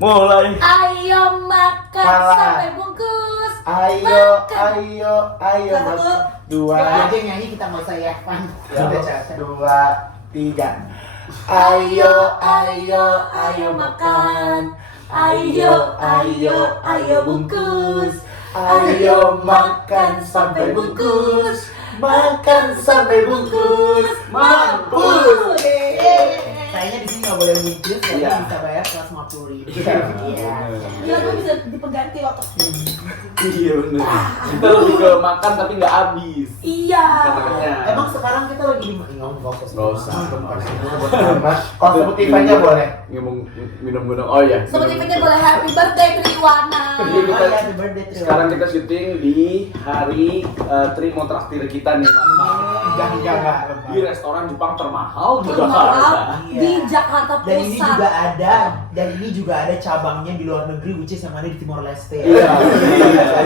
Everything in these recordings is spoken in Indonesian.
Mulai. Ayo makan sampai bungkus. Ayo Satu, makan. Dua, Aja nyanyi kita nggak usah ya, Pan. dua, tiga. Ayo makan. Ayo bungkus. Ayo makan sampai bungkus. Makan sampai bungkus. Mampus. Kayaknya di sini nggak boleh bungkus, Iya. karena bisa bayar 150.000. Iya. Gila, gue bisa dipeganti otot. Iya bener. Kita lebih ke makan tapi nggak habis. Iya. Katanya. Emang sekarang kita lagi di mana? Nggak usah. Kalau Spotify-nya boleh. Ngomong minum-minum. Oh iya. Seperti ini boleh happy birthday Triwana. Iya, kita- happy birthday, Tri. Sekarang kita syuting di hari Tri mau traktir kita nih makan Enggak. di restoran Jepang termahal di Termahal Jakarta. di Jakarta Dan ini Pusat. juga ada cabangnya di luar negeri, which is yang ada di Timor Leste. Iya.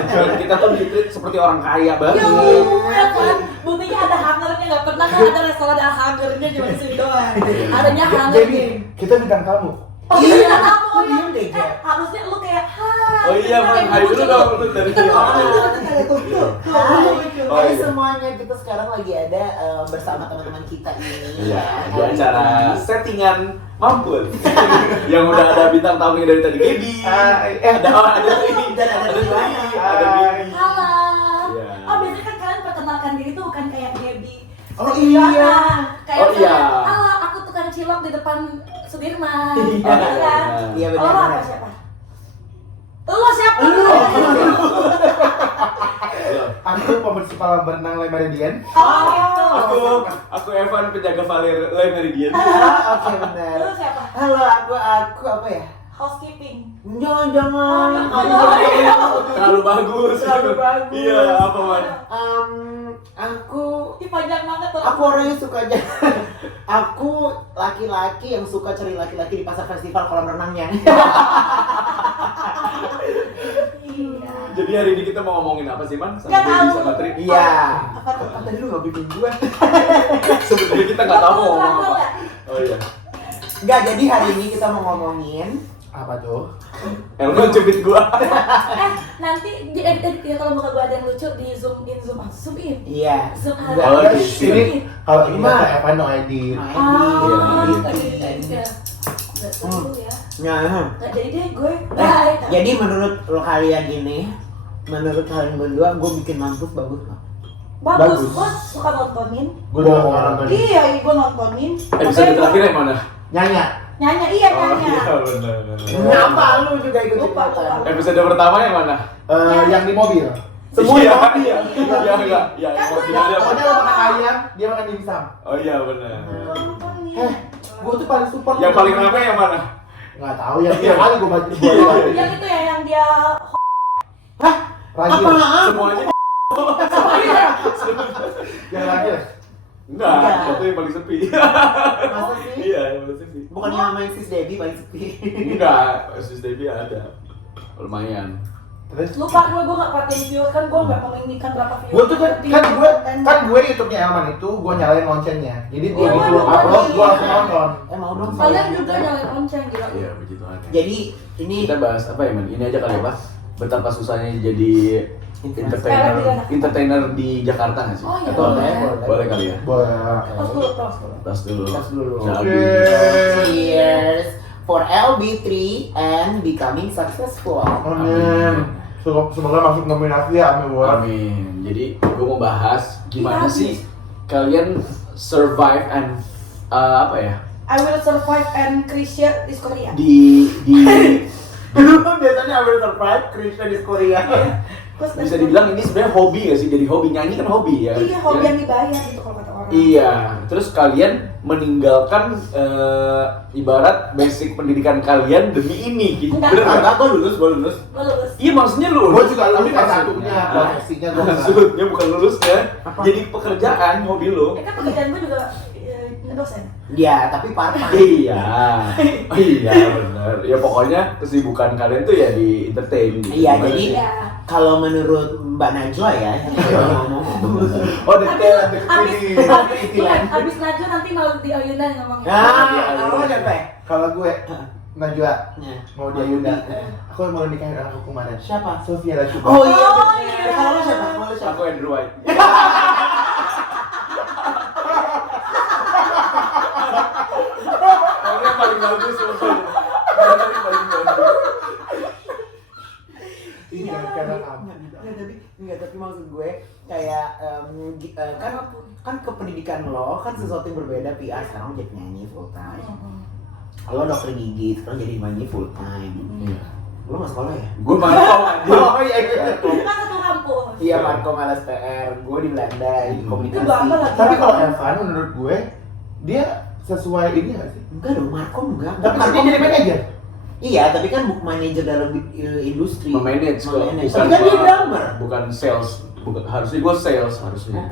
Dan kita tuh di-treat seperti orang kaya banget. Ya kan, buktinya ada hangernya, nggak pernah kan ada restoran ada hangernya cuma di sini doang. Adanya hanger Jadi nih. kita bintang tamu. Oh Iya, iya, kamu oh diem deh, ya. Jack. Harusnya lu kayak hai. Oh iya, Man. Hai dulu dong lu dari Kita sini. Oh, Hai iya. semuanya, kita sekarang lagi ada bersama teman-teman kita ini. Iya, di acara settingan mampus. Yang udah ada bintang tamunya dari tadi Gaby. Ada ini. Dan ada Triwana. Ada Bibi. Halo. Iya. Oh biasanya kan kalian perkenalkan diri tuh bukan kayak Gaby. Oh iya. Kayak Oh iya. halo, aku tukang cilok di depan Sudirman. Iya, Gitu kan? iya, Oh, lo benar. apa siapa? Lo siapa? Aku pemirsa kolam berenang Le Meridian. Oh, gitu. Aku Evan penjaga Valer Le Meridian. Oke, benar. Lo siapa? Halo, aku apa ya? Housekeeping. Jangan. Terlalu bagus. Terlalu bagus. Iya, apa Man? Aku Ih, panjang banget tuh. orang yang suka aja. Aku laki-laki yang suka cari laki-laki di pasar festival kolam renangnya. Iya. Jadi hari ini kita mau ngomongin apa sih Man? Sama Nggak Gaby tahu. sama Tri. Iya. Apa tuh? Tadi lu nggak bimbing gua. Sebenarnya kita nggak tahu mau ngomong Tahu apa. nggak? Oh iya. Enggak, jadi hari ini kita mau ngomongin Apa tuh? Elman cubit gua. Nanti di edit ya kalau muka gue ada yang lucu di zoom in. iya. Zoom out. Nggak, Oh, nggak, di Ini kalau ini Gimana? mah Evan no ID. Nah, Ah, ini. iya. Nggak seru ya. Nah, Nggak jadi deh gue. Bye. jadi menurut lo kalian ini, menurut kalian berdua, gue bikin mampus bagus nggak? Bagus, Bagus. gue suka nontonin. Gue udah mau nonton. Iya, gue nontonin. Episode terakhir yang mana? Nyanyi. Nyanyi, iya Oh nyanyi. iya benar. Ngapa lu juga ikut Lupa, ikutan? lupa. Episode pertama yang mana? Yang di mobil. Semua Iya, mobil. iya. Iya enggak? Iya, Kan gue mobilnya dia Pokoknya apa? lo makan ayam, dia makan dimsum. Oh iya benar. Gue tuh paling support. Yang paling rame yang mana? Nggak tahu ya. Tiap kali gue baca Yang itu ya, yang dia Ragil. Apaan? Semuanya Yang ragil. enggak, Enggak. itu yang paling sepi. Masa sih? Iya, yang paling sepi. Bukannya main sis Debbie paling sepi. Enggak, Sis Debbie ada. Lumayan. Terus? lupa gue nggak perhatiin viewer kan gue nggak menginginkan berapa viewer. Gue tuh kan gue YouTube-nya Elman itu gue nyalain loncengnya. Jadi dia Oh, gitu iya. upload, gue langsung nonton. Mau dong. Kalian juga nyalain lonceng gila. Iya, begitu aja. Jadi ini Kita bahas apa ya, Man? Ini aja kali ya, Pak. Betapa susahnya jadi entertainer di Jakarta nggak sih? Oh, iya, Atau boleh. boleh kali ya? Boleh. Tos dulu, tos dulu. Tas dulu. Tas dulu. Jadi, cheers for LB3 and becoming successful. Amin. Semoga masuk nominasi ya, amin buat. amin. Jadi gue mau bahas gimana sih kalian survive and apa ya I will survive and Krisya di Korea. di Dulu biasanya Abel surprise Krishna di Korea. bisa dibilang ini sebenarnya hobi gak sih? Jadi hobi nyanyi kan hobi ya. Iya, hobi Ya? yang dibayar gitu kalau kata orang. Iya, terus kalian meninggalkan ibarat basic pendidikan kalian demi ini gitu. Enggak. Bener nggak? Enggak, gue lulus. Lo lulus. Iya maksudnya lu. Gue juga lulus Tapi kelas maksudnya- satunya, profesinya gue enggak. Maksudnya bukan lulusnya. Jadi pekerjaan hobi lu. Ya kan pekerjaan gue juga ngedosen. Ya, tapi part-time. Iya, iya benar. Ya pokoknya kesibukan kalian tuh ya di entertain gitu. Iya, Gimana jadi sih? Iya. kalau menurut Mbak Najwa ya, ngomong. Oh detail. Abis Najwa nanti malah di ayunan ngomongnya. Nah, apa siapa? Kalau gue Najwa Ya. mau dia Yuda. Aku mau nikahin anak aku kemarin. Siapa? Sofia Lacuba. Oh iya. Oh, bener. iya. Kalau lu siapa? Kalau lu siapa? Aku Andrew White. Orang yang paling bagus loh. Orang yang paling bagus. Iya, karena kamu. Tapi maksud gue kayak kan ke pendidikan lo kan sesuatu yang berbeda. PR sekarang jadi penyanyi full time. Lo dokter gigi sekarang jadi penyanyi full time. Lo nggak sekolah ya? Gue mantap aja. Oh iya. Kan satu kampus. Iya, Marco Malas PR. Gue di Belanda di komunikasi. Itu bangga lagi. Tapi kalau Evan menurut gue dia sesuai ini nggak sih? Enggak dong, Marco enggak. Tapi kan dia jadi manajer. Iya, tapi kan bukan manajer dalam industri. Memanage kok. Memanage. Bukan Tapi kan dia gua- drummer. Bukan sales. Bukan harusnya gue sales harusnya.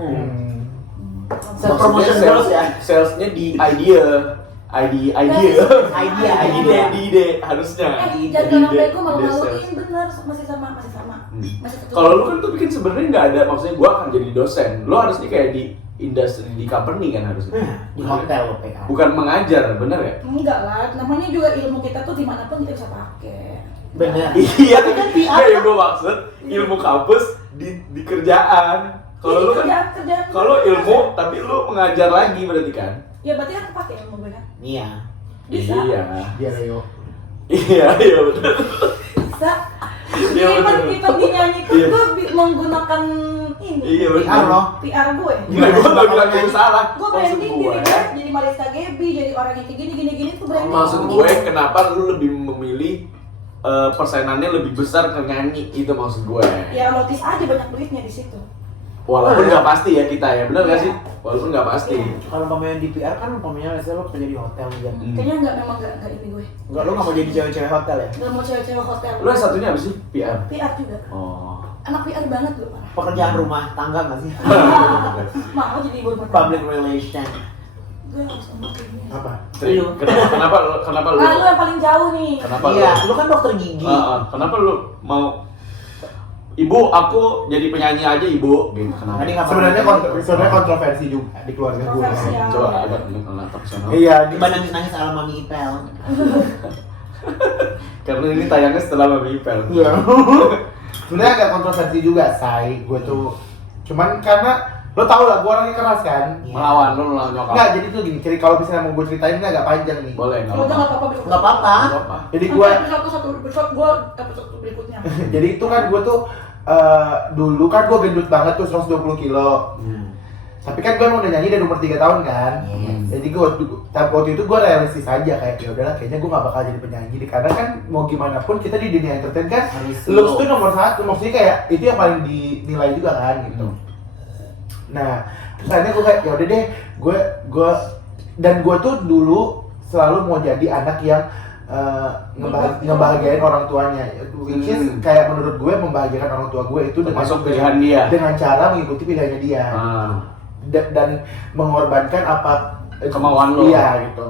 Self promotion Maksudnya terus ya. Salesnya di idea. Ide harusnya. Jangan sampai Ide gue malu-maluin sales. bener masih sama. Masih satu. Kalau lu kan tuh bikin sebenarnya nggak ada, maksudnya gua akan jadi dosen. Lu harusnya kayak di industri, di company kan harusnya. Di hotel lo PA. Bukan mengajar, bener ya? Enggak lah, namanya juga ilmu kita tuh dimanapun kita bisa pakai. Benar. Iya, Tapi kan PR Nggak, yang gua maksud ilmu kampus di kerjaan. Kalau lu kan, kerjaan. kalau ilmu tapi lu mengajar lagi berarti kan? Ya berarti kan kepake ilmu gue kan. Iya. Bisa. Iya, Dia Leo. iya bener. Bisa. Iya, bener. Event di nyanyi kan Iya. gue menggunakan ini. Iya bener. PR lo. PR gue. Gila, gua nggak bilang itu salah. Gue Maksud branding gue, diri gue jadi Mariska Gebi, jadi orang yang kayak gini tuh branding. maksud gue kenapa lu lebih memilih persenannya lebih besar ke nyanyi, itu maksud gue. Ya notice aja banyak duitnya di situ. Walaupun nggak pasti ya kita ya, bener nggak sih? Walaupun nggak pasti. Kalau pemain di PR kan pemainnya biasanya lo kerja di hotel gitu. Kayaknya memang enggak ini gue. Enggak, lo nggak mau jadi cewek-cewek hotel ya? Gak mau cewek-cewek hotel. Lu yang satunya apa sih? PR. PR juga. Oh. Anak PR banget gue parah. Pekerjaan rumah tangga nggak sih? Mau jadi ibu rumah tangga. Public relation. Gue harus ngomong kayak gini. Apa? Tri, kenapa lu? Ah, lu yang paling jauh nih. Kenapa Iya, lu? lo kan dokter gigi. Kenapa lu mau Ibu, aku jadi penyanyi aja, Ibu. Gitu. Kenapa? Tadi nggak Sebenarnya kontroversi juga di keluarga gue. Kontroversial. Coba ada latar sana. Iya, di Tiba nangis ala Mami Ipel. Karena ini tayangnya setelah Mami Ipel. Iya. Sebenarnya agak kontroversi juga, say. Gue tuh cuman karena lo tau lah, gue orangnya keras kan. Iya. Melawan nyokap. Enggak, jadi tuh gini, kalau misalnya mau gue ceritain ini agak panjang nih. Boleh, Kalau udah nggak apa-apa. Nggak apa-apa. Nggak apa. Jadi gue satu episode berikutnya. jadi itu kan gue tuh dulu kan gue gendut banget tuh 120 kilo. Tapi kan gue udah nyanyi dari umur 3 tahun kan. Yes. Jadi waktu itu gue realistis aja kayak ya udahlah, kayaknya gue gak bakal jadi penyanyi karena kan mau gimana pun kita di dunia entertain kan Harus looks slow. tuh nomor 1, maksudnya kayak itu yang paling dinilai juga kan gitu. Nah, terus akhirnya gue kayak ya udah deh, gue tuh dulu selalu mau jadi anak yang ngebahagiain orang tuanya, which is kayak menurut gue membahagiakan orang tua gue itu Termasuk pilihan dia. dengan cara mengikuti pilihannya dia. Dan mengorbankan apa Kemauan lo. Iya gitu.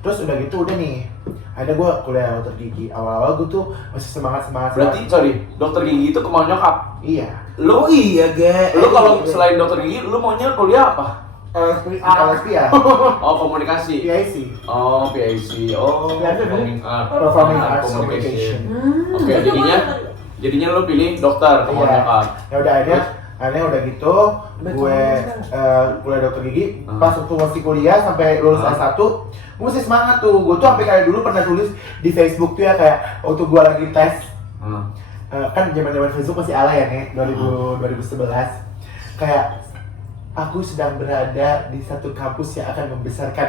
Terus udah gitu udah nih, ada gue kuliah dokter gigi. Awal-awal gue tuh masih semangat. Berarti sorry, dokter gigi itu kemauan nyokap. Iya. Lu iya, Ge. Lu kalau selain dokter gigi, lu maunya kuliah apa? LSPA. Oh, komunikasi. PIC. Oh, PIC. Oh, Ya, itu performing art. Performing Arts Communication. Communication. Oke, jadinya lu pilih dokter kemauan Iya. nyokap. Ya udah akhirnya udah gitu gue kuliah dokter gigi. Pas waktu masih kuliah sampai lulus S1, gue masih semangat tuh. Gue tuh sampai kayak dulu pernah tulis di Facebook tuh ya, kayak waktu gue lagi tes. Kan zaman-zaman Facebook masih ala ya nih, 2011. Kayak aku sedang berada di satu kampus yang akan membesarkan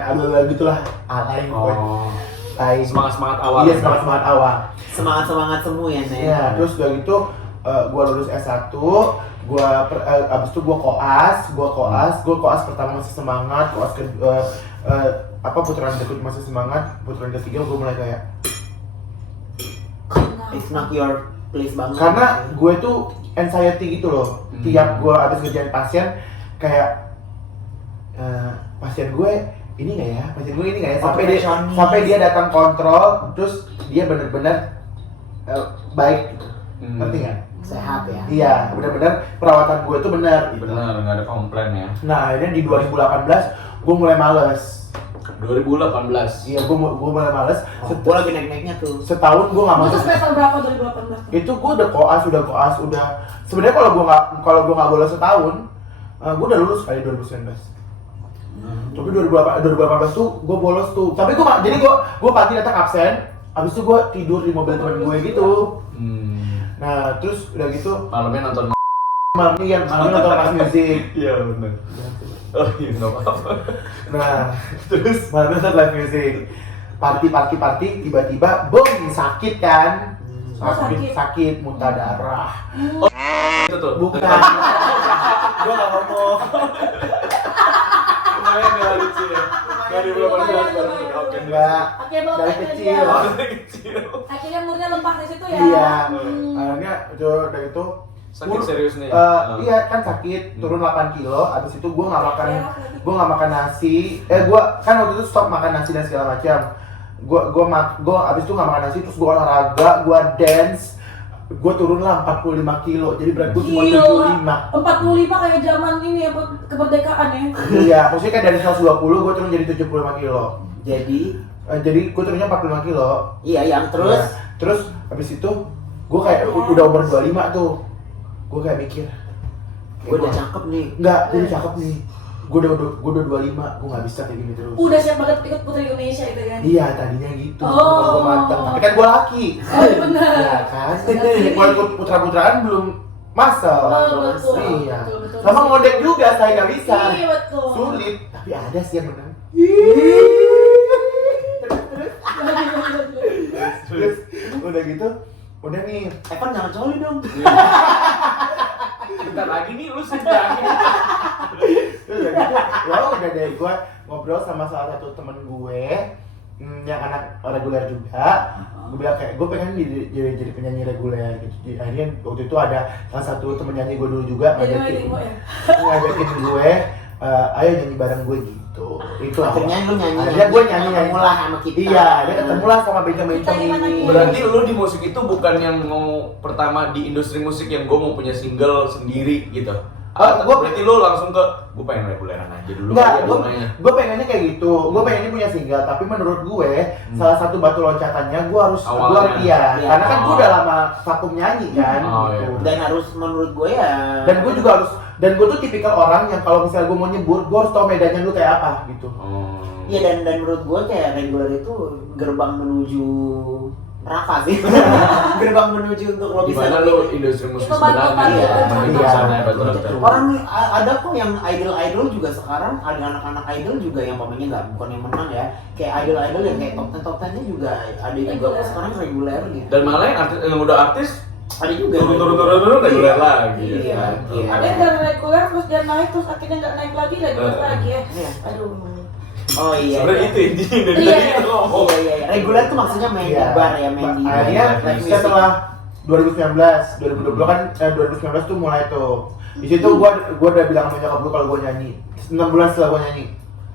gitulah, alay pokoknya. Semangat awal. Iya, semangat awal. Semangat semu ya, Nek. Iya, terus udah gitu gua lulus S1, abis itu gua koas pertama masih semangat, koas putaran kedua masih semangat, putaran ketiga gua mulai kayak It's not your place banget. karena gue tuh anxiety gitu loh. Tiap gue habis ngerjain pasien kayak pasien gue ini nggak ya, sampai dia datang kontrol, terus dia bener-bener baik, ngerti nggak? Sehat ya. Iya, bener-bener perawatan gue tuh bener. Benar, nggak ada komplain ya. Nah akhirnya di 2018 gue mulai males. 2018. Iya, gue mulai males. Gue lagi naik-naiknya tuh. Setahun gue nggak Itu masuk. semester berapa 2018? Itu gue udah koas. Sebenarnya kalau gue nggak bolos setahun, gue udah lulus kali 2019. Tapi 2018 tuh gue bolos tuh. Tapi gue pagi datang absen. Abis itu gue tidur di mobil temen gue gitu. Nah terus udah gitu Malamnya nonton. malamnya nonton Mas Music. Iya benar. Oh iya nggak apa-apa. Nah terus malamnya nonton live music. Party tiba-tiba boom sakit kan. Sakit muntah darah. Itu tuh. Bukan. Gue gak ngomong. Lumayan nggak lucu ya. Dari belum Oke Enggak. Akhirnya Dari kecil. kecil. Akhirnya umurnya lempar di situ ya. Iya. Akhirnya udah itu. Sakit serius nih. Iya kan sakit, turun 8 kilo. Abis itu gue nggak makan nasi. Gue kan waktu itu stop makan nasi dan segala macam. Gue abis itu nggak makan nasi, terus gue olahraga, gue dance. Gue turun lah 45 kilo, jadi berat gue cuma 75. 45 kayak zaman ini ya kemerdekaan ya. Iya, maksudnya kan dari 120 gue turun jadi 75 kilo. Jadi Gue turunnya 45 kilo. iya yang terus Iya. Terus habis itu gue kayak udah umur 25 tuh. Gue kayak mikir, gue udah cakep nih. enggak, gue udah cakep nih. Gue udah 25, gue nggak bisa kayak gini terus. Udah siap banget ikut Putri Indonesia itu kan. Iya, tadinya gitu. Oh. Gue matang. Tapi kan gue laki. Oh iya benar. Iya kan? Kalau ikut putra-putraan belum masal. Oh, betul. Iya. Betul. Sama ngondek juga, saya nggak bisa. Iya betul. Sulit. Tapi ada sih yang menang. Terus udah gitu, udah nih. Evan jangan coli dong. Bentar lagi nih lu sedang. Terus udah gitu, udah deh gue ngobrol sama salah satu temen gue yang anak reguler juga. Gue bilang kayak gue pengen jadi penyanyi reguler gitu. Jadi akhirnya waktu itu ada salah satu temen nyanyi gue dulu juga ngajakin gue, ayo nyanyi bareng gue gitu. Itu Akhirnya lu nyanyi. Akhirnya gue nyanyi mulai sama kita. Iya, dia ketemu lah sama bencong-bencong ini. Berarti lu di musik itu bukan yang mau pertama di industri musik yang gue mau punya single sendiri gitu. Berarti lu langsung ke gue pengen reguleran aja dulu. Enggak, namanya. gue pengennya kayak gitu. Gue pengennya punya single, tapi menurut gue salah satu batu loncatannya gue harus Awalnya. iya. Iya. Karena kan gue udah lama vakum nyanyi kan. Oh, gitu. iya. Dan harus menurut gue ya. Dan gue tuh tipikal orang yang kalau misalnya gue mau nyebur, gue harus tau medannya dulu kayak apa gitu. Iya dan menurut gue kayak reguler itu gerbang menuju neraka sih. Gerbang menuju untuk lo bisa. Gimana lu industri musik Itu bantu sebenarnya? bantu. Menuju Iya. sana ya betul. Orang ada kok yang idol juga sekarang ada anak-anak idol juga yang pemainnya nggak bukan yang menang ya, kayak idol yang kayak top 10-nya juga ada juga kok sekarang reguler gitu. Dan malah yang udah artis Ada juga turun reguler lagi. Iya. Ada yang dari reguler terus dia naik terus akhirnya nggak naik lagi lagi ya. Iya. Aduh. Oh iya. Sebenarnya itu intinya dari Iya. tadi kita ngomong. Iya. Reguler tuh maksudnya main di bar ya, main di. Akhirnya live music. setelah 2019, 2020 kan 2019 tuh mulai tuh. Di situ gue udah bilang sama nyokap gue kalau gue nyanyi. 6 bulan setelah gue nyanyi.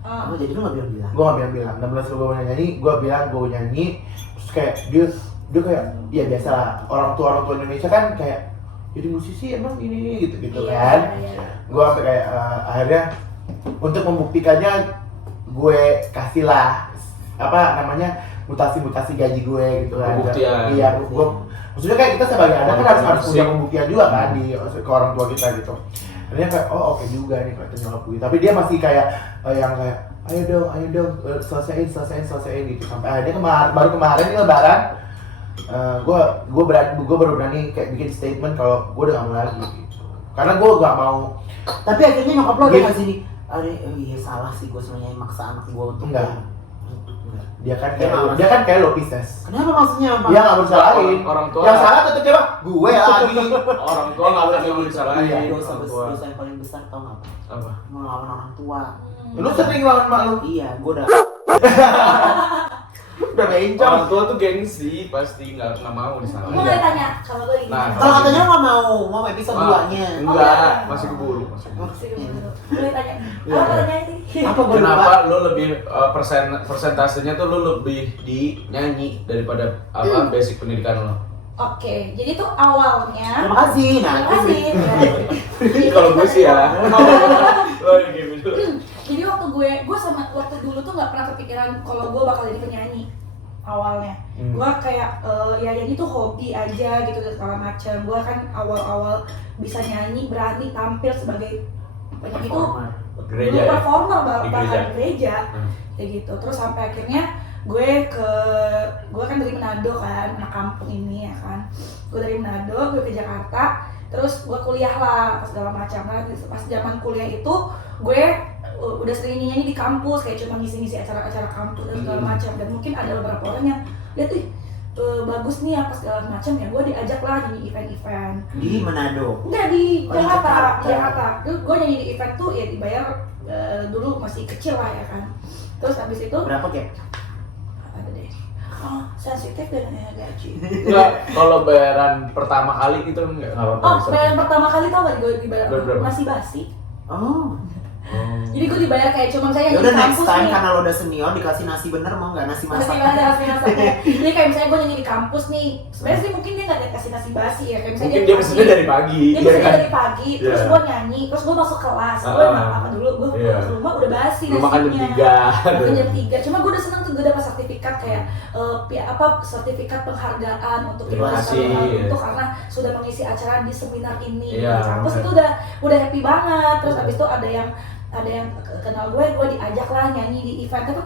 Oh, jadi lu nggak bilang-bilang? Gue gak bilang, 6 bulan setelah gue nyanyi, gue bilang gue nyanyi. Terus kayak dia kayak, ya biasa orang tua Indonesia kan kayak jadi musisi emang ini gitu kan. Gue sampai kayak akhirnya untuk membuktikannya gue kasih lah apa namanya mutasi gaji gue gitu kan. Pembuktian. Iya, gue maksudnya kayak kita sebagai anak kan harus punya pembuktian juga kan ke orang tua kita gitu. Akhirnya kayak oh oke juga nih kata nyokap gue. Tapi dia masih kayak yang kayak ayo dong selesaiin gitu sampai akhirnya baru kemarin nih lebaran gue baru berani kayak bikin statement kalau gue udah gak mau lagi gitu. Karena gue gak mau. Tapi akhirnya nyokap lo udah ngasih nih. Iya salah sih gue sebenarnya maksa anak gue untuk Enggak. Dia kan kayak lo Pisces. Kenapa maksudnya apa? Dia nggak bersalahin. Orang tua. Yang salah tetep siapa? Gue lagi. Orang tua nggak boleh disalahin. Iya, Dosa yang paling besar tau nggak? Apa? Melawan orang tua. Lu sering lawan mak lu? Iya, gue udah. Udah bencong. Orang tua tuh gengsi pasti nggak mau Gue disalahin. boleh tanya kalau gue Nah, gini. Kalau katanya nggak mau episode 2-nya. Enggak, masih keburu. Boleh tanya. Iya. Apa pertanyaan sih? Apa gue lupa? Kenapa lu lebih persentasenya tuh lu lebih di nyanyi daripada apa basic pendidikan lo? Oke, jadi tuh awalnya. Terima kasih. Nah, Terima kasih. Kalau gue sih ya. Oh, gitu. Jadi waktu gue sama waktu dulu tuh nggak pernah kepikiran kalau gue bakal jadi penyanyi awalnya. Gue kayak ya nyanyi tuh hobi aja gitu segala macam. Gue kan awal-awal bisa nyanyi, berani tampil sebagai penyanyi itu Gereja ya? performer Di bahkan gereja kayak gitu. Terus sampai akhirnya gue kan dari Manado kan, anak kampung ini ya kan. Gue dari Manado, gue ke Jakarta, terus gue kuliah lah pas segala macam. Nah, pas zaman kuliah itu gue udah sering nyanyi di kampus, kayak cuma ngisi-ngisi acara-acara kampus dan segala macam. Dan mungkin ada beberapa orang yang lihat bagus nih apa segala macam, ya gue diajak lah nyanyi event-event Di Manado? enggak, di Oh, di Jakarta. Jakarta. Gue nyanyi di event tuh ya dibayar dulu masih kecil lah ya kan. Terus habis itu Berapa Kep? ada deh, sensitif dengan gaji. Enggak, kalau bayaran pertama kali itu enggak apa-apa. Bayaran pertama kali tau gak gue dibayar Berapa? masih basi. Oh. Jadi gue dibayar kayak cuman saya Ya nyanyi udah di next kampus time nih. karena lo udah senior dikasih nasi bener mau nggak nasi masak? Nasi masak. Jadi kayak misalnya gue nyanyi di kampus nih, sebenarnya sih mungkin dia nggak kasih nasi basi ya, kayak misalnya Mungkin dia kasih- pesennya dari pagi. dia ya pesennya kan? dari pagi, terus Iya. gue nyanyi, terus gue masuk kelas, gue nggak apa dulu, gue Iya. ke rumah udah basi Lu makan jam nasinya. 3. Makan jam 3, cuma gue udah seneng tuh gue dapat sertifikat kayak sertifikat penghargaan untuk Terima kita kasih. untuk karena sudah mengisi acara di seminar ini Iya, di kampus. bener. Itu udah happy banget. Terus abis itu ada yang kenal gue dijajak lah nyanyi di event. Tapi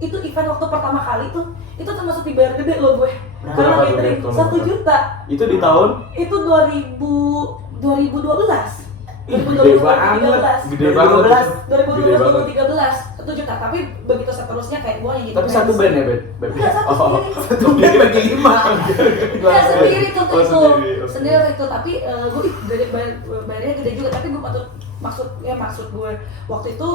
itu event waktu pertama kali tuh, itu termasuk dibayar gede loh gue. Karena Berapa tuh, gathering Beb? 1 juta. Itu di tahun Itu 2012. gede banget. Gede banget. 2012 1 juta, tapi begitu seterusnya kayak gue nyanyi. Tapi satu band ya, Beb? Enggak, satu sendiri. Satu beli bagi 5. Ya sendiri tuh Oh, itu, sendiri, oke. sendiri itu. Tapi gue gede bayarnya gede juga. Tapi gue maksud gue waktu itu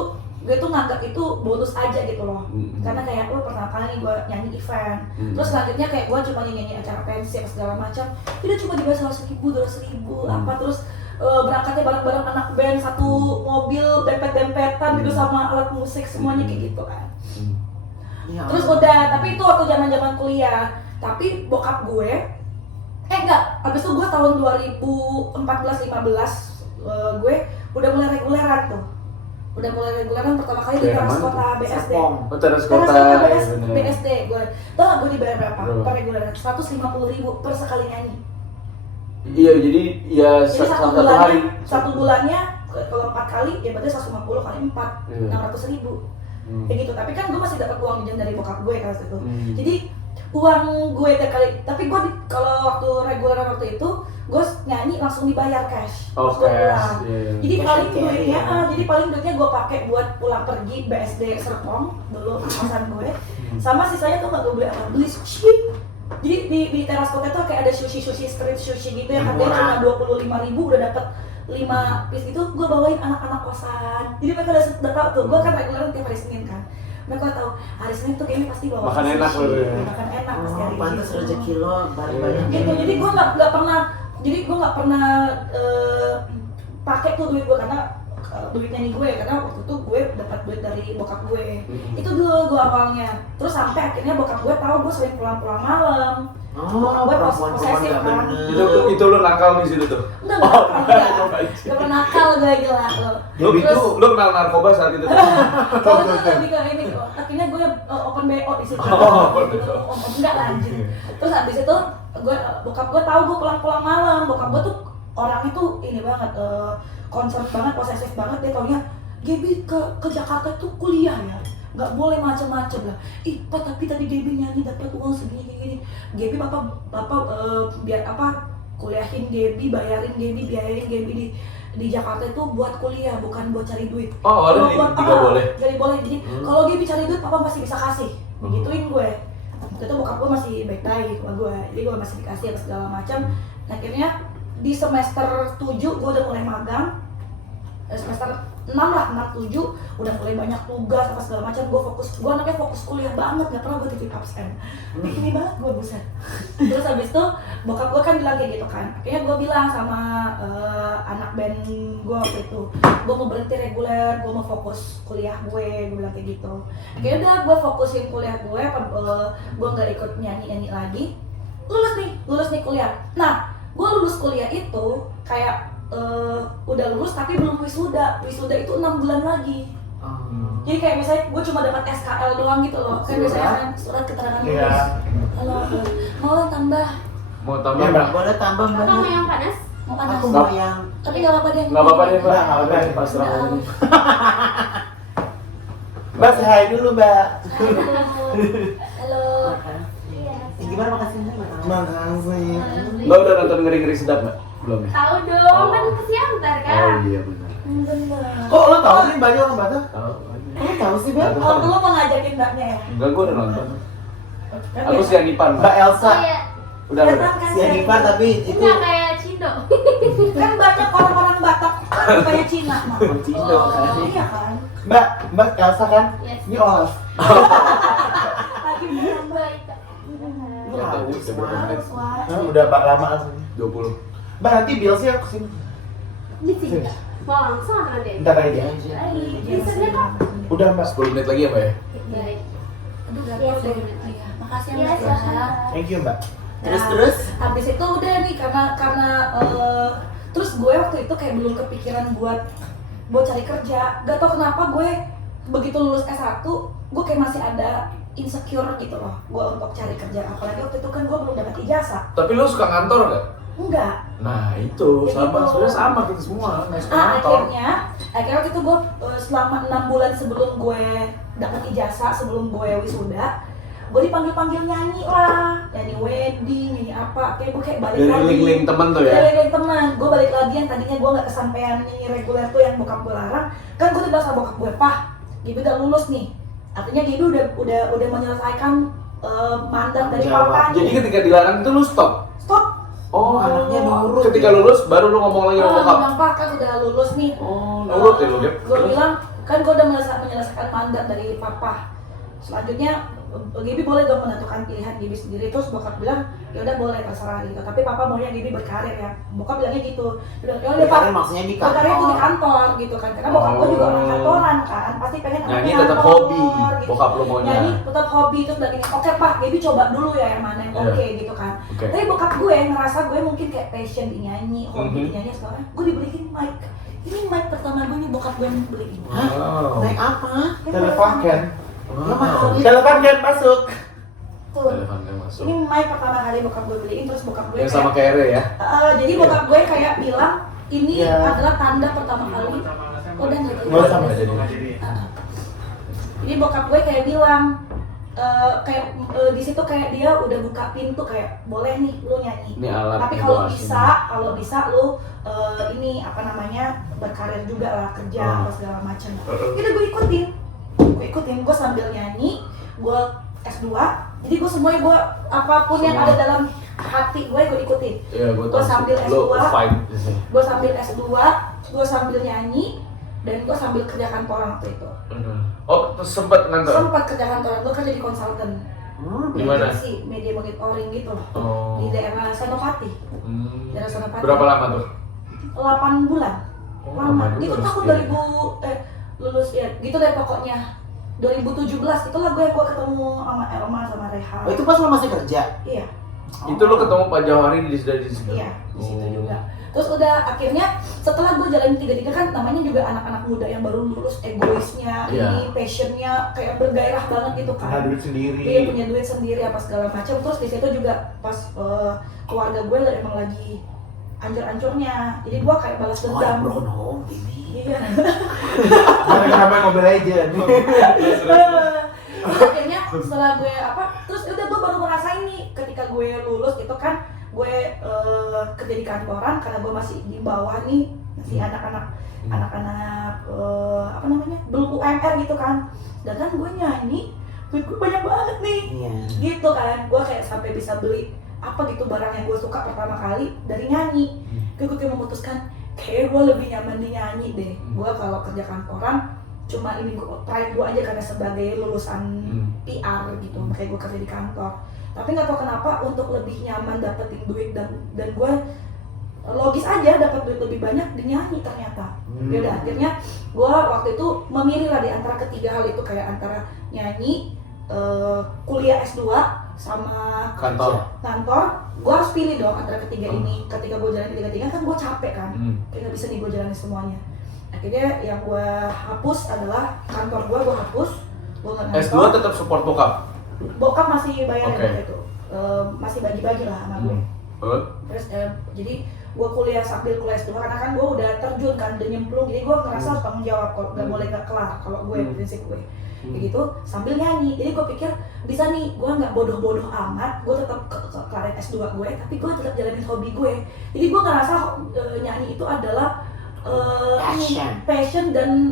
gue tuh nganggap itu bonus aja gitu loh. Karena kayak pertama kali nih gue nyanyi event. Terus selanjutnya kayak gue cuma nyanyi acara pensi apa segala macam. Itu cuma dibayar 100.000, 200.000 apa terus berangkatnya bareng-bareng anak band, satu mobil dempet-dempetan gitu sama alat musik semuanya kayak gitu kan. Terus udah, tapi itu waktu zaman kuliah. Tapi bokap gue habis itu gue tahun 2014-15 gue udah mulai reguleran tuh. Udah mulai reguleran pertama kali di Daerah Teras mana Kota BSD. Serpong. Oh, Teras Teras Kota. Kota ya, bener. BSD gue. Tau gak gue dibayar berapa? Berapa? Per reguleran 150.000 per sekali nyanyi. Iya, jadi ya Jadi satu hari. satu bulannya kalau 4 kali ya berarti 150 kali 4, Iya. 600.000. Kayak gitu. Tapi kan gue masih dapat uang jajan dari bokap gue kan itu. Hmm. Jadi uang gue tiap kali, tapi gue kalau waktu reguleran waktu itu gue nyanyi langsung dibayar cash. Oh, Pas gue cash, pulang. iya. Jadi Cash paling and carry, duitnya, ya. jadi paling duitnya gue pakai buat pulang pergi BSD Serpong dulu kosan gue. Sama sisanya tuh nggak gue beli apa, beli sushi. Jadi di Teras Kota itu kayak ada sushi street sushi gitu yang Yang harganya murah. cuma 25.000 udah dapet 5 piece itu. Gue bawain anak-anak kosan. Jadi mereka udah tahu tuh, gue kan reguleran tiap hari Senin kan. Mereka tahu hari Senin tuh kayaknya pasti bawa Makan enak sushi. loh ya. Makan enak pasti hari Pantas itu. rezeki lo banyak. Gitu, jadi gue nggak pernah pakai tuh duit gue karena duit nyanyi gue, karena waktu itu gue dapat duit dari bokap gue. Itu dulu gue awalnya. Terus sampai akhirnya bokap gue tahu gue sering pulang malam. Oh, Gue perempuan posesif nggak kan. bener. Itu lu nakal di situ tuh. Enggak, Oh, gak pernah nakal gue gila lo. Lu lu kenal narkoba saat itu tuh? Kalau itu lebih ke ini, akhirnya gue open BO di situ. Oh, open BO. Enggak lanjut. Terus habis itu bokap gue tahu gue pulang malam. Bokap gue tuh orangnya tuh ini banget, concern banget, posesif banget. Dia taunya Gaby ke Jakarta tuh kuliah ya, nggak boleh macam-macam lah. Ih, Pak, tapi tadi Gaby nyanyi dapat uang segini. Gaby bapak biar apa kuliahin Gaby, biayarin Gaby di Jakarta itu buat kuliah, bukan buat cari duit. Oh, awalnya Kalau buat juga boleh. Jadi boleh. Jadi kalau Gaby cari duit, papa masih bisa kasih. Begituin gue. Waktu itu bokap gue masih baik-baik sama gue, jadi gue masih dikasih apa segala macam. Nah, akhirnya di semester 7 gue udah mulai magang. Semester 6 lah, 6, 7 udah mulai banyak tugas apa segala macam. Gue anaknya fokus kuliah banget, gak pernah gue titip absen. Ini banget gue, buset. Terus habis itu bokap gue kan bilang kayak gitu kan. Akhirnya gue bilang sama anak band gue waktu itu, gue mau berhenti reguler, gue mau fokus kuliah gue bilang kayak gitu. Akhirnya udah gue fokusin kuliah gue gak ikut nyanyi lagi. Lulus nih kuliah. Nah, gue lulus kuliah itu kayak udah lulus tapi belum wisuda itu 6 bulan lagi. Jadi kayak misalnya gue cuma dapat SKL doang gitu loh. Kan biasanya kan surat keterangan lulus. Iya. Halo, mau tambah. Mau tambah Iya, Mbak? Boleh tambah Kakak mau Mbak. yang panas? Mau panas. Aku mau yang Tapi nggak apa-apa deh. Nggak apa-apa deh Mbak. Nggak apa-apa. Pasrah aja. Mbak, say hi dulu, Mbak. Halo. Iya. gimana makasih Mbak? Makasih. Mbak udah nonton Ngeri-Ngeri Sedap nggak? Belum ya? Tahu dong, kan kesian ntar kan. Oh iya benar. Bener. Kok lo tau sih banyak orang Batak? Tahu. Kok lo tau sih, Mbak? Oh, lu mau ngajakin mbaknya ya? Enggak, gue udah nonton. Aku si Anipan. Mbak Elsa. Oh iya, Udah. Si Anipan tapi itu enggak kayak Cindo. Kan banyak orang-orang Batak kayak Cina mah. Cindo kan. Iya kan? Mbak Elsa kan? Yes. Ini Olaf. Lagi bilang Baik. Nggak tahu, udah berapa menit? Udah lama aslinya. 20. Mbak, nanti bill sih aku sini. Di sini. Mau langsung atau nanti? Bentar aja. Bisa kok. Udah, Mbak. 10 menit lagi ya Mbak ya? Baik. Aduh, Iya, gatel deh. sih. Iya, makasih ya Iya, Mas silakan. Elsa. Thank you, Mbak. Terus? Habis itu udah nih karena terus gue waktu itu kayak belum kepikiran buat cari kerja. Gak tau kenapa gue begitu lulus S1 gue kayak masih ada insecure gitu loh gue untuk cari kerja, apalagi waktu itu kan gue belum dapat ijazah. Tapi lu suka ngantor nggak? Enggak. Nah itu Ya sama, gitu. sebenarnya sama kita semua nggak suka ngantor. akhirnya waktu itu gue selama 6 bulan sebelum gue dapat ijazah, sebelum gue wisuda, gue dipanggil nyanyi lah, nyanyi wedding, nyanyi apa, kayak gue kayak balik Dari lagi. link-link temen tuh ya? Dari link teman, gue balik lagi yang tadinya gue nggak kesampaian nyanyi reguler tuh yang bokap gue larang, kan gue udah bilang sama bokap gue, "Pah, Gibi udah lulus nih." Artinya Gibi udah menyelesaikan mandat dari Jawab. papanya. Jadi ketika dilarang itu lu stop? Stop. Oh, Anaknya nurut ketika ya? lulus baru lu ngomong lagi sama bokap? bilang, "Pak, kan udah lulus nih." Oh, nurut ya lu Gap? Gue bilang, kan gue udah menyelesaikan mandat dari papa. Selanjutnya Gibi boleh dong menentukan pilihan Gibi sendiri. Terus bokap bilang, "Ya udah boleh, terserah gitu. Tapi papa maunya Gibi berkarir ya." Bokap bilangnya gitu. Dia bilang, "Ya udah Pak, Berkarir maksudnya di berkarir tuh di kantor. kantor gitu kan." Karena bokap gue juga orang kantoran kan, pasti pengen Nyanyi anaknya tetap kantor, hobi, gitu. bokap lu maunya. Nyanyi tetap hobi, terus bilang gini, "Oke Pak, Gibi coba dulu ya yang mana yang Iya. oke gitu kan." Oke. Tapi bokap gue ngerasa gue mungkin kayak passion di nyanyi, hobi Mhm. di nyanyi sekarang. Gue dibeliin mic. Ini mic pertama gue nih, bokap gue yang beliin. Wow. Naik apa? Telepon kan? Wow. Telepon kan masuk. Tuh. Teleponnya masuk. Ini mic pertama kali bokap gue beliin, terus bokap gue Yang sama kayak Re ya? jadi bokap gue kayak bilang ini Iya. adalah tanda pertama kali. Udah nggak jadi. Nggak usah, Nggak jadi. Jadi bokap gue kayak bilang di situ kayak dia udah buka pintu kayak boleh nih lu nyanyi. Ini alat Tapi nih, kalau Bos, bisa lu ini apa namanya berkarir juga lah, kerja apa segala macam. Itu gue ikutin, gue sambil nyanyi, gue S2. Jadi gue semuanya apapun yang Semua. ada dalam hati gue ikutin. Iya, gue Gue sambil Lu S2. fight di sini. Gue sambil S2, gue sambil nyanyi, dan gue sambil kerja kantoran waktu itu. Oh, terus sempet ngantor? Sempat kerja kantoran, gue kerja di konsultan. Di mana? Media monitoring gitu loh. Oh. Di daerah Senopati. Hmm. Daerah Senopati. Berapa lama tuh? 8 bulan. Oh, Lama. lama Itu juga tahun sih. 2000 lulus ya, gitu deh pokoknya. 2017 itulah gue ketemu sama Elma sama Reha. Oh, itu pas lo masih kerja? Iya. Itu lu ketemu Pak Jawahari di situ? Iya, di situ juga. Terus udah akhirnya setelah gue jalanin 3-3 kan namanya juga anak-anak muda yang baru lulus, egoisnya, Iya. ini passionnya kayak bergairah banget gitu Punya kan. duit sendiri. Dia punya duit sendiri apa segala macam. Terus di situ juga pas keluarga gue emang lagi ancur-ancurnya. Jadi gue kayak balas Oh, dendam. broken home ini. Iya. Mereka main Mobile Legends. Terus akhirnya setelah gue terus udah gue baru ngerasain nih ketika gue lulus itu kan gue kerja di kantoran karena gue masih di bawah nih, masih anak-anak apa namanya, belum UMR gitu kan. Sedangkan gue nyanyi, duit gue banyak banget nih. Iya. Gitu kan, gue kayak sampai bisa beli apa gitu barang yang gue suka pertama kali dari nyanyi. Gue kayak memutuskan kayak gue lebih nyaman di nyanyi deh. Gue kalau kerja kantoran cuma ini pride gue aja karena sebagai lulusan PR gitu, makanya gue kerja di kantor. Tapi nggak tahu kenapa untuk lebih nyaman dapetin duit dan gue logis aja dapat duit lebih banyak di nyanyi ternyata. Ya udah akhirnya gue waktu itu memilih lah di antara ketiga hal itu, kayak antara nyanyi, kuliah S2 sama Kantor. gue harus pilih dong antara ketiga ini. Ketika gue jalanin ketiga-tiga kan gue capek kan, kayak nggak bisa nih gue jalanin semuanya. Akhirnya yang gue hapus adalah kantor gue hapus. Gue nggak ngantor. S2 tetap support bokap. Bokap masih bayarin Oke. waktu itu. Masih bagi-bagi lah sama gue. Terus jadi gue kuliah sambil kuliah S2 karena kan gue udah terjun kan, udah nyemplung, jadi gue ngerasa harus tanggung jawab, kalau nggak boleh nggak kelar kalau gue prinsip gue kayak gitu sambil nyanyi. Jadi gue pikir bisa nih, gue nggak bodoh-bodoh amat, gue tetap kelarin S2 gue, tapi gue tetap jalanin hobi gue. Jadi gue ngerasa nyanyi itu adalah passion dan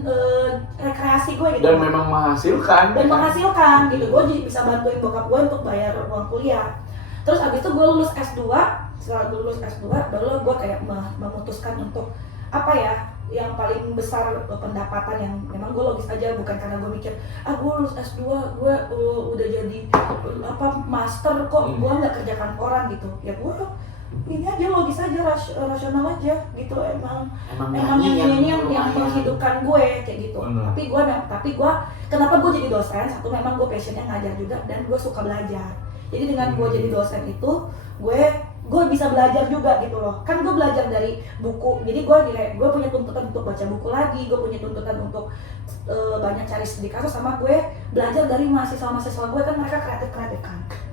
rekreasi gue gitu. Dan memang menghasilkan. Dan menghasilkan gitu. Gue jadi bisa bantuin bokap gue untuk bayar uang kuliah. Terus abis itu gue lulus S2, setelah gue lulus S2 baru gue kayak memutuskan untuk apa ya, yang paling besar pendapatan yang memang gue logis aja, bukan karena gue mikir gue lulus S2 gue udah jadi master kok gue nggak kerja kantoran gitu. Ya gue ini aja logis aja, rasional aja gitu. Emang nyanyinya yang menghidupkan gue kayak gitu. Tapi gue kenapa gue jadi dosen? Satu, memang gue passionnya ngajar juga dan gue suka belajar. Jadi dengan gue jadi dosen itu gue bisa belajar juga gitu loh. Kan gue belajar dari buku. Jadi gue punya tuntutan untuk baca buku lagi, gue punya tuntutan untuk banyak cari studi kasus, sama gue belajar dari mahasiswa gue kan, mereka kreatif kan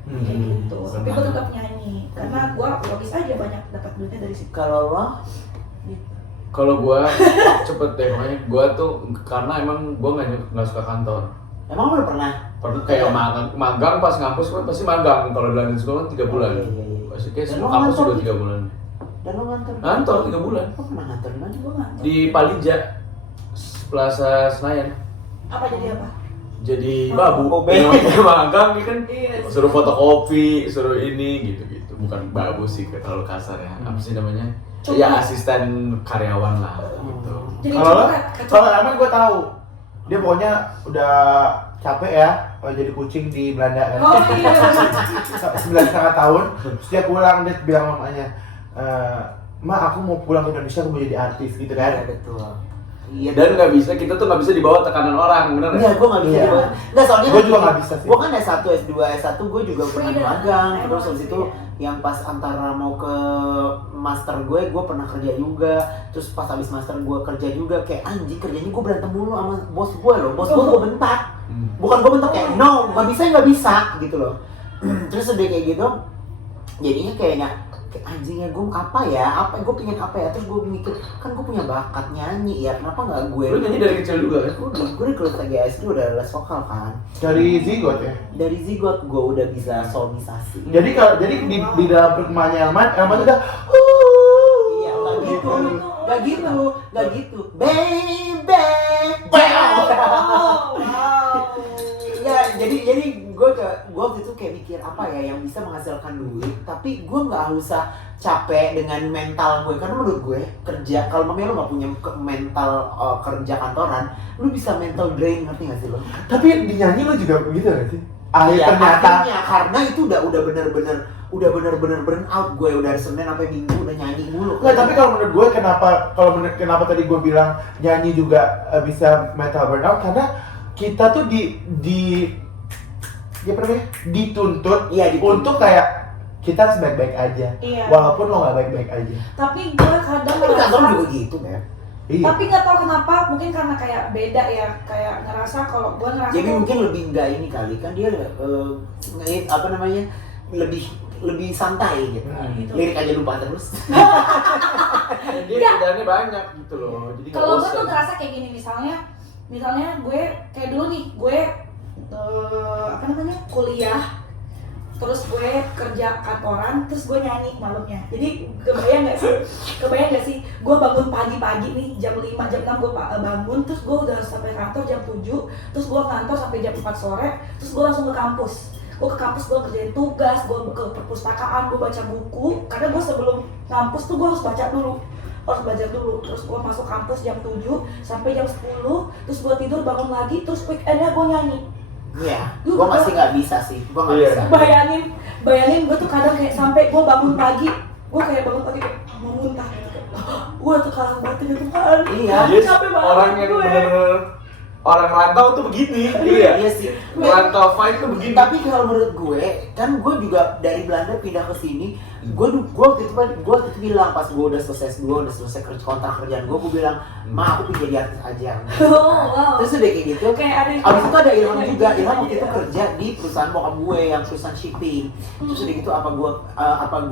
kayak gitu. Tapi gue tetap nyanyi karena gue logis aja banyak dapat duitnya dari situ. Kalau lo? Kalau gue cepet deh, makanya gue tuh karena emang gue nggak suka kantor. Emang lo pernah? Pernah kayak magang pas ngampus kan pasti magang. Kalau di London School kan 3 bulan. Pasti kayak semua kampus juga 3 bulan. Dan lo ngantor? Ngantor 3 bulan. Lo pernah ngantor di mana? Gue ngantor. Di Palija, Plaza Senayan. Apa jadi apa? Jadi babu. Magang kan suruh fotokopi, suruh ini gitu-gitu. Bukan babu sih terlalu kasar ya. Apa sih namanya? Ya asisten karyawan lah gitu. Jadi Kalau Aman gue tahu, dia pokoknya udah capek ya, jadi kucing di Belanda kan. Oh iya. 9,5 tahun, terus dia pulang, dia bilang mamanya, "Ma, aku mau pulang ke Indonesia, aku mau jadi artis," gitu kan. Betul. Iya. Dan kita tuh nggak bisa dibawa tekanan orang, bener Iya, gue nggak bisa. Iya. Nggak, soalnya Gue juga nggak bisa sih. Gue kan S1, S2, S1 gue juga pernah Beda. magang. Emang Terus habis sih, itu ya. yang pas antara mau ke master gue pernah kerja juga. Terus pas habis master gue kerja juga, kayak anjing kerjanya gue berantem mulu sama bos gue loh. Bos gue bentak. Bukan gue bentak kayak no, nggak bisa gitu loh. Terus udah kayak gitu, jadinya kayak anjingnya gue gue pengen apa ya, terus gue mikir kan gue punya bakat nyanyi ya, kenapa nggak gue? Lu nyanyi dari kecil juga kan? Gue dari kelas 3 SD udah les vokal kan. Dari Zigot ya. Dari Zigot gue udah bisa solmisasi. Jadi di dalam perkemahannya Elman udah Iya, nggak gitu, baby. Ya, jadi gue waktu itu kayak mikir apa ya yang bisa menghasilkan duit, tapi gue nggak usah capek dengan mental gue, karena menurut gue kerja, kalau mamanya lo nggak punya mental kerja kantoran, lu bisa mental drain, ngerti nggak sih lo? Tapi di nyanyi lo juga begitu gak sih? Iya, Ternyata akhirnya, karena itu udah bener-bener burn out gue, udah dari Senin sampai Minggu udah nyanyi mulu. Nggak, tapi kalau menurut gue kenapa tadi gue bilang nyanyi juga bisa mental burnout, karena kita tuh dituntut untuk kayak kita harus baik-baik aja, walaupun lo nggak baik-baik aja. Tapi gue kadang Tapi kantor juga gitu, Beb. Iya. Tapi nggak tahu kenapa, mungkin karena kayak beda ya, kayak ngerasa kalau gue ngerasa Jadi tuh- mungkin lebih enggak ini kali, kan dia lebih santai gitu. Gitu. Lirik aja lupa terus. Dia kerjaannya banyak gitu loh. Jadi nggak Kalau gue bosan. tuh ngerasa kayak gini, misalnya gue kayak dulu nih, gue kuliah, terus gue kerja kantoran, terus gue nyanyi malamnya. Jadi kebayang nggak sih gue bangun pagi-pagi nih jam 5, jam 6 gue bangun, terus gue udah sampai kantor jam 7, terus gue kantor sampai jam 4 sore, terus gue langsung ke kampus. Gue ke kampus, gue kerjain tugas, gue ke perpustakaan, gue baca buku, karena gue sebelum kampus tuh gue harus belajar dulu, terus gue masuk kampus jam 7 sampai jam 10, terus gue tidur, bangun lagi, terus weekendnya gue nyanyi. Iya, gue masih nggak bisa sih, gue nggak Iya. bisa. Bayangin gue tuh kadang kayak sampai gue bangun pagi kayak mau muntah gitu, kayak gue tuh kalah banget ya Tuhan. Iya. Yes, Capek banget orang yang gue. bener-bener orang rantau tuh begini, gitu ya? Iya sih. Rantau fight tuh begini. Tapi kalau menurut gue, kan gue juga dari Belanda pindah ke sini, gue waktu itu bilang pas gue udah selesai kerja kontrak kerjaan gue bilang, ma aku pengen jadi artis aja. Oh, wow. Terus udah kayak gitu. Kayak ada yang- Abis itu ada Ilham Kayak juga. gitu. Ilham waktu itu kerja di perusahaan bokap gue yang perusahaan shipping. Terus udah gitu apa gue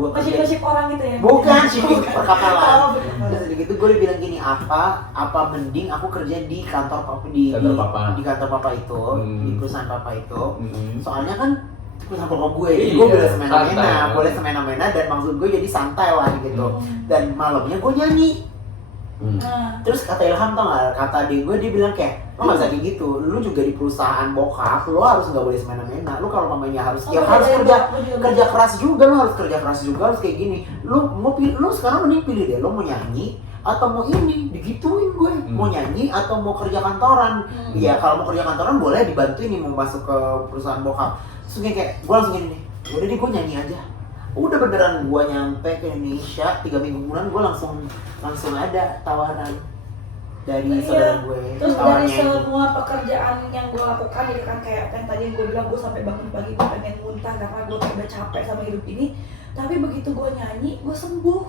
Gosip-gosip orang gitu ya? Bukan shipping perkapalan. Oh, bener. Terus udah gitu gue bilang gini, apa mending aku kerja di kantor papa Kantor papa. di kantor papa itu, di perusahaan papa itu. Hmm. Soalnya kan perusahaan bokap gue, jadi Iya, gue boleh santai. semena-mena, dan maksud gue jadi santai lah gitu. Dan malamnya gue nyanyi. Nah, Terus kata Ilham tau gak, kata adik gue dia bilang kayak, lo gak usah kayak gitu, lu juga di perusahaan bokap, lo harus gak boleh semena-mena. Lu kalau mamanya harus, Oh, harus iya, kerja iya, iya. kerja keras juga, lo harus kerja keras juga, harus kayak gini. Lu sekarang mending pilih deh, lo mau nyanyi atau mau ini, digituin gue. Mau nyanyi atau mau kerja kantoran. Iya, kalau mau kerja kantoran boleh dibantuin nih mau masuk ke perusahaan bokap. Terus kayak gue langsung gini nih, udah deh gue nyanyi aja. Udah beneran gue nyampe ke Indonesia 3 minggu kemudian gue langsung ada tawaran dari saudara gue. Terus dari tawaran nyanyi. semua pekerjaan yang gue lakukan gitu kan, kayak yang tadi yang gue bilang gue sampai bangun pagi gue pengen muntah karena gue udah capek sama hidup ini. Tapi begitu gue nyanyi, gue sembuh.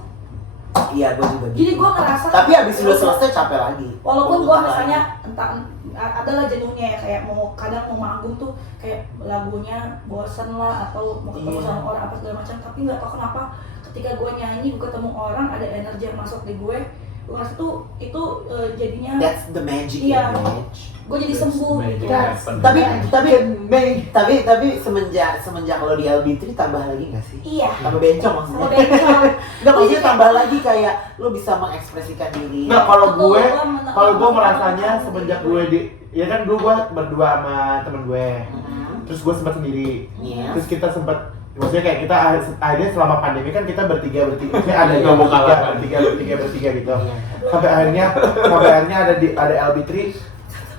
Iya, gue juga gitu. Jadi gue ngerasa. Tapi abis udah selesai capek lagi. Walaupun gue Muntah misalnya lagi. entah adalah jenuhnya ya, kayak kadang mau manggung tuh kayak lagunya bosen lah atau mau ketemu Iya. sama orang apa segala macam, tapi nggak tahu kenapa ketika gue nyanyi gue ketemu orang ada energi yang masuk di gue ngerasa tuh itu jadinya That's the magic. Iya. ya, Mitch. gue jadi sembuh Magic gitu. happen. Tapi semenjak lo di LB3 tambah lagi nggak sih? Iya. Tambah bencong maksudnya. Sama bencong. Nggak, maksudnya tambah lagi kayak lo bisa mengekspresikan diri. Nah, kalau Betul, gue, gua kalau gue menang- merasanya semenjak gue ya kan dulu gue berdua sama temen gue, terus gue sempat sendiri, Iya. terus kita sempat, maksudnya kayak kita akhirnya selama pandemi kan kita bertiga, maksudnya ada Nggak yang mau kalah, kan? bertiga gitu, Iya. sampai akhirnya ada LB3,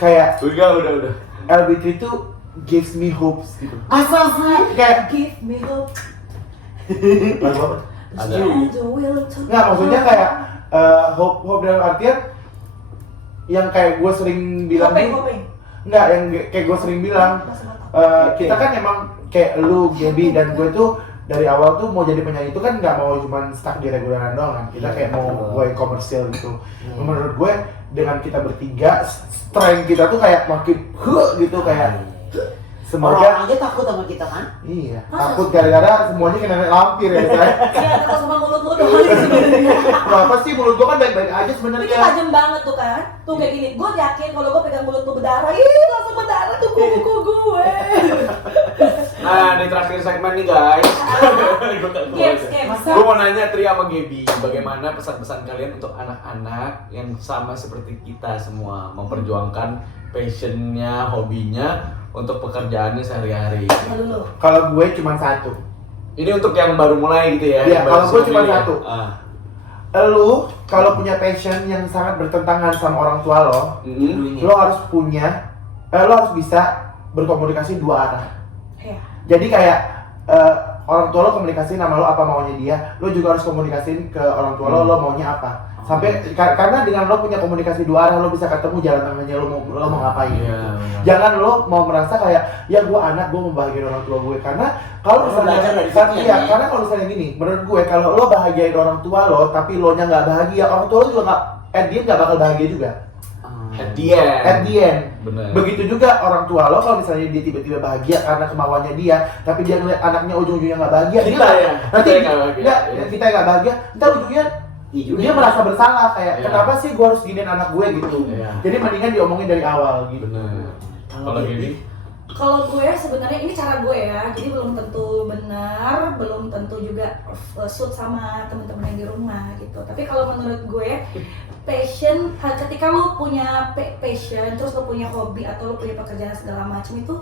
kayak Udah. LB3 tuh gives me hopes gitu, Masa sih? kayak Give me hope. lagu apa? Ada. And the will to Nggak, maksudnya kayak hope dalam artian yang kayak gue sering bilang nih, Kopeng. nggak, yang kayak gue sering bilang, kita kan emang kayak lu, Gaby, dan gue tuh dari awal tuh mau jadi penyanyi itu kan nggak mau cuman stuck di reguleran doang kan, kita kayak mau gue komersial gitu. Menurut gue dengan kita bertiga, strength kita tuh kayak makin gitu, kayak Orang semoga aja takut sama kita kan? iya, takut gara-gara semuanya kena lampir ya saya. Iya, takut sama mulut lu doang sebenarnya. Kenapa sih mulut gue kan baik-baik aja Tapi itu sebenarnya. tajam banget tuh kan. Tuh kayak gini, gue yakin kalau gue pegang mulut lu berdarah, ih langsung berdarah tuh kuku gue. Nah, di terakhir segmen nih guys. Games. Gue mau nanya Tri sama Gaby, bagaimana pesan-pesan kalian untuk anak-anak yang sama seperti kita semua memperjuangkan passionnya, hobinya untuk pekerjaannya sehari-hari. Nah, dulu. Kalau gue cuma satu, Ini untuk yang baru mulai gitu ya? Iya, yang baru kalau gue cuma memilih ya? satu. Ah. lu kalau punya passion yang sangat bertentangan sama orang tua lo, Mm-mm. lo harus punya, lo harus bisa berkomunikasi dua arah. Iya. Jadi kayak orang tua lo komunikasiin sama lo apa maunya dia, lo juga harus komunikasiin ke orang tua lo maunya apa. Sampai karena dengan lo punya komunikasi dua arah, lo bisa ketemu jalan tengahnya lo mau ngapain. Iya. Jangan lo mau merasa kayak ya gue anak, gue membahagiain orang tua gue, karena kalau Lo belajar dari situ ya, karena kalau misalnya gini, menurut gue kalau lo bahagiain orang tua lo tapi lo nya nggak bahagia, orang tua lo juga nggak, dia nggak bakal bahagia juga. At the end. At the end. Bener. Begitu juga orang tua lo kalau misalnya dia tiba-tiba bahagia karena kemauannya dia, tapi dia ngeliat anaknya ujung-ujungnya nggak bahagia, Kita dia ya? nanti Kita yang nggak bahagia. nggak, kita yang nggak bahagia, ntar ujungnya Iya juga. dia merasa bersalah kayak Iya. kenapa sih gue harus giniin anak gue gitu. Iya. Jadi mendingan diomongin dari awal gitu. Bener. Kalau Gaby? Kalau gue sebenarnya ini cara gue ya, jadi belum tentu benar, belum tentu juga suit sama teman-teman yang di rumah gitu. Tapi kalau menurut gue, passion, ketika lo punya passion, terus lo punya hobi atau lo punya pekerjaan segala macam itu,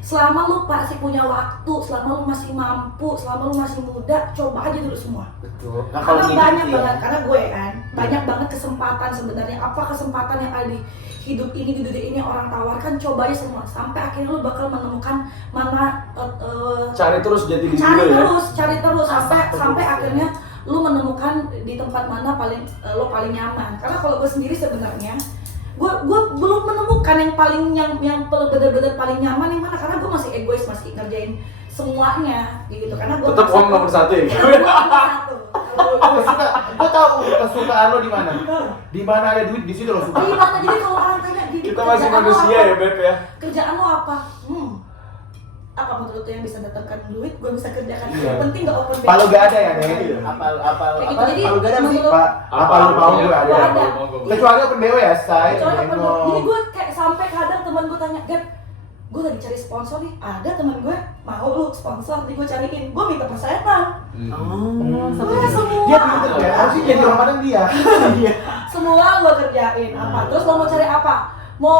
selama lo masih punya waktu, selama lo masih mampu, selama lo masih muda, coba aja dulu semua. Betul. Nah, Karena gini banyak gitu ya. banget, karena gue kan banyak banget kesempatan sebenarnya. Apa kesempatan yang ada di hidup ini, di dunia ini orang tawarkan, coba aja semua. Sampai akhirnya lo bakal menemukan mana Cari terus jati diri cari lo ya? cari terus sampai Asal sampai terus, akhirnya lo menemukan di tempat mana lo paling nyaman. Karena kalau gue sendiri sebenarnya gue belum menemukan yang bener-bener paling nyaman yang mana, karena gue masih egois, masih ngerjain semuanya gitu, karena gue Tetap uang nomor satu ya. Gue tahu kesukaan lo di mana. Di mana ada duit di situ lo suka. Oh iya banget, jadi kalau orang tanya gini, Kita masih manusia ya Beb ya. kerjaan lo apa? Apa menurut lo yang bisa datangkan duit, gue bisa kerjakan. Iya. Yang penting gak open Kalau gak ada ya Nek. Iya. Kayak gitu, jadi Kalau gak ada sih, menurut- Pak, apa lu mau gue ada. Gua ada. Kecuali open BO ya, say. Kecuali open book. Jadi gue kayak sampai kadang teman gue tanya, Gap, gue lagi cari sponsor nih, ada teman gue mau lu sponsor, jadi gue cariin, gue minta persenan. Oh, sampai Wah, gitu. semua. Dia pinter ya, harusnya jadi orang Padang dia. Semua gue kerjain. Apa? Terus lo mau cari apa? Mau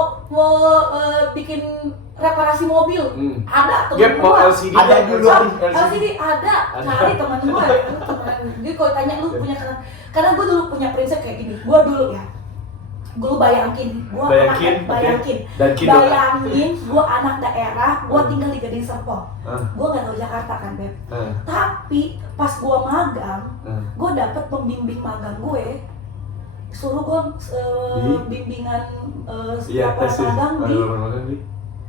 bikin reparasi mobil? Ada temen Gap mau gue. LCD. Ada dulu. LCD ada, cari teman gue. Jadi kalau tanya lu punya karena gue dulu punya prinsip kayak gini. Gue dulu ya, gue bayangin, gue Bayangin, gue anak daerah, gue tinggal di Gading Serpong. Gue nggak tahu Jakarta kan, Beb. Tapi pas gue magang, gue dapet pembimbing magang gue, suruh gue bimbingan Iya, laporan tes ya. magang di Magang di.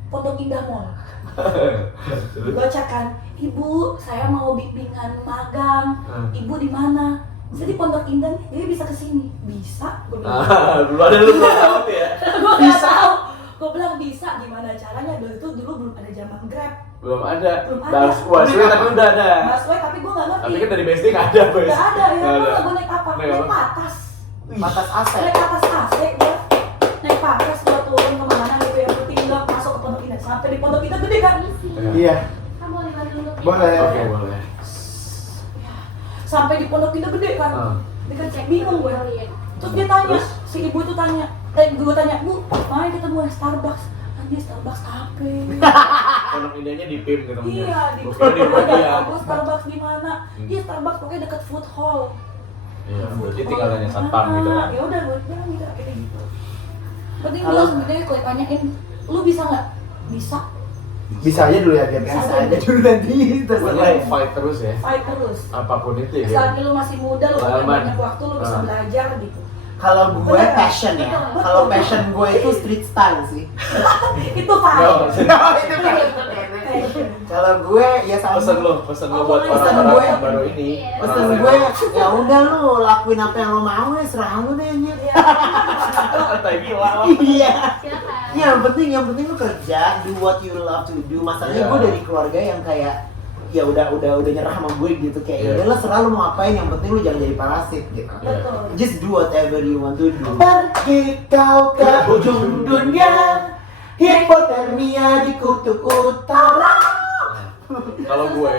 Pondok Indah Mall. Gue cakkan, Ibu, saya mau bimbingan magang. Ibu di mana? Bisa di Pondok Indah nih, jadi bisa kesini. Bisa? Gue bilang. Belum ada lu belum tahu tuh ya. Gue nggak tahu. Gue bilang bisa, gimana caranya? Dulu belum ada zaman Grab. Belum ada. Belum ada. Busway tapi udah ada. Busway tapi gue nggak ngerti. Tapi kan dari BSD nggak ada, Boys. Nggak ada ya. Nggak ada. Gue naik apa? Naik Naik apa? patas. Batas AC. Naik atas AC gue. Naik patas gue turun kemana gitu, yang penting gue masuk ke Pondok Indah. Sampai di Pondok Indah gede kan? Iya, Kamu boleh bantu untuk boleh. Oke, boleh. Sampai di Pondok Indah gede kan? Dia kan kayak bingung gue. Terus dia tanya, Terus? si ibu itu tanya, gue tanya, Bu, mari kita mulai Starbucks. Anjir, Starbucks apa? Pondok Indahnya di PIM gitu. Iya, di Oke, di bagian. Bagus, Starbucks di mana? Iya, Starbucks pokoknya dekat food hall. Iya, berarti tinggal nanya satpam gitu kan. Ya udah, gue bilang gitu, kayak gitu. Penting gue Kalau- sebenarnya kalau tanyain, lu bisa nggak? Bisa. Bisa aja dulu ya, Gap. Biasa aja dulu nanti terserah. Pokoknya fight terus ya. Fight terus. Apapun itu ya. Selagi lu masih muda, lu punya Pengalaman. banyak waktu, lu bisa belajar gitu. Kalau gue Bener. passion ya. Betul. Kalau passion gue itu street style sih. Itu fight. Kalau gue ya sama. Pesan lo buat Pesan orang-orang gue. yang baru ini. Pesan gue ya udah lu lakuin apa yang lo mau ya serah lu deh Nyet. Tai gila lah. Iya. Silakan. Ya, yang penting lu kerja, do what you love to do. Masalahnya Iya. gue dari keluarga yang kayak ya udah nyerah sama gue gitu kayak Iya. ya udahlah serah lu mau ngapain, yang penting lu jangan jadi parasit gitu. Betul. Just do whatever you want to do. Pergi kau ke ujung dunia, hipotermia di kutub utara. Kalau gue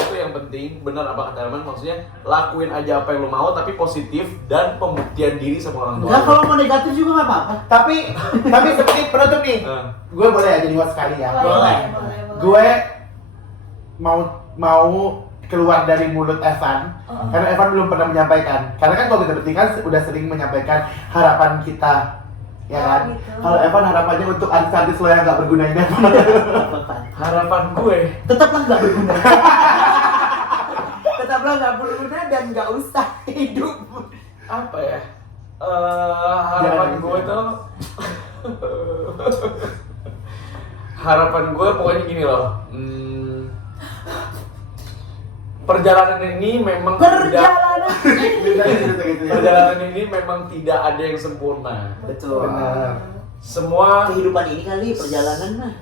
tuh yang penting benar apa kata Herman, maksudnya lakuin aja apa yang lo mau tapi positif dan pembuktian diri sama orang tua. Enggak, kalau mau negatif juga nggak apa-apa. Tapi seperti penutup nih, Nah, gue boleh ya jadi host sekali ya. Boleh. Gue mau keluar dari mulut Evan, karena Evan belum pernah menyampaikan. Karena kan kalau kita bertiga udah sering menyampaikan harapan kita, ya kan? Oh, gitu. Kalau Evan harapannya untuk artis-artis lo yang nggak berguna ini Evan. harapan gue Tetaplah nggak berguna. Tetaplah nggak berguna dan nggak usah hidup. apa ya? Harapan Jangan gue gitu. tuh harapan gue pokoknya gini loh. Perjalanan ini memang perjalanan ini memang tidak ada yang sempurna. Betul. Benar. Semua Kehidupan ini kali perjalanan mah.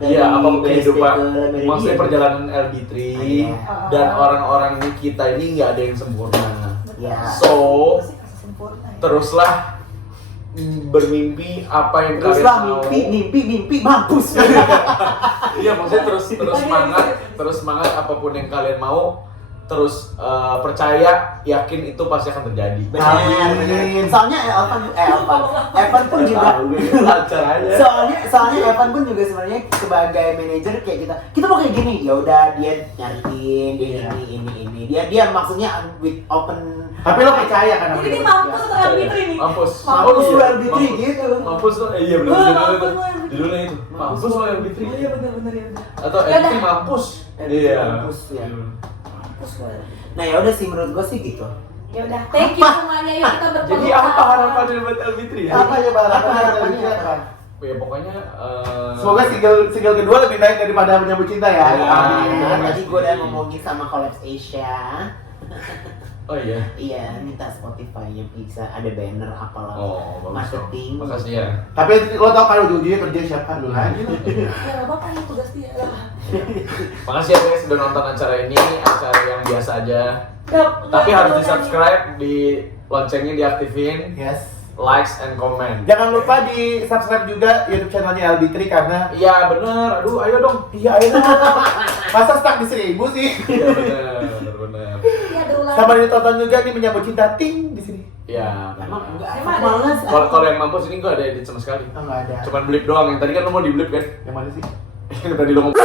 Dari iya apa BSD kehidupan ke Meridian. maksudnya perjalanan LB3 Iya. dan orang-orang kita ini nggak ada yang sempurna. Ya. So Sempurna ya. teruslah bermimpi apa yang Teruslah kalian mau. mimpi mampus. Iya maksudnya terus semangat apapun yang kalian mau, terus percaya, yakin itu pasti akan terjadi. Benar. Soalnya Evan pun juga. Lancar aja. Soalnya Evan pun juga sebenarnya sebagai manajer kayak kita mau kayak gini, ya udah dia nyariin dia ini dia maksudnya with open. Tapi lo percaya kan? Jadi ini mampus atau LB3 nih? Mampus. Mampus lu Iya. LB3 gitu. Mampus lo, iya benar Mampus judulnya lo, itu. LB3. Judulnya itu. Mampus lo LB3. Oh iya benar ya. Atau Ya LB3 udah. mampus. LB3 Iya. mampus, ya. Mampus gue. Nah ya udah sih menurut gue sih gitu. Ya udah, thank you semuanya. Yuk kita berpelukan. Jadi apa harapan buat Elbitri ya? Apa ya Bang? Apa Harapannya harapannya apa? Ya pokoknya Semoga single kedua lebih naik daripada Menyambut Cinta ya. Ya. Amin. Tadi gue udah ngomongin sama Collabs Asia. oh iya. Iya, minta Spotify-nya bisa ada banner apalah. Oh, bagus dong. Marketing. Makasih ya. Tapi lo tau kan ujung-ujungnya kerja siapa dulu lagi? Ya nggak apa-apa nih tugas dia lah. Makasih ya guys sudah nonton acara ini, acara yang biasa aja. Tapi Nggak harus perlu di subscribe, di loncengnya diaktifin, Yes. likes and comment. Jangan lupa di subscribe juga YouTube channelnya Elbitri karena Iya bener, aduh ayo dong. iya ayo masa stuck di 1000 sih. Iya bener. Iya ada ulang. Sama ditonton juga nih Menyambut Cinta ting di sini. Iya. Emang bener. enggak Emang ada? males. Kalau yang mampus ini gak ada edit sama sekali. Oh, nggak ada. Cuman blip doang. Yang tadi kan lo mau di blip kan? Yang mana sih? Yang tadi lo ngomong.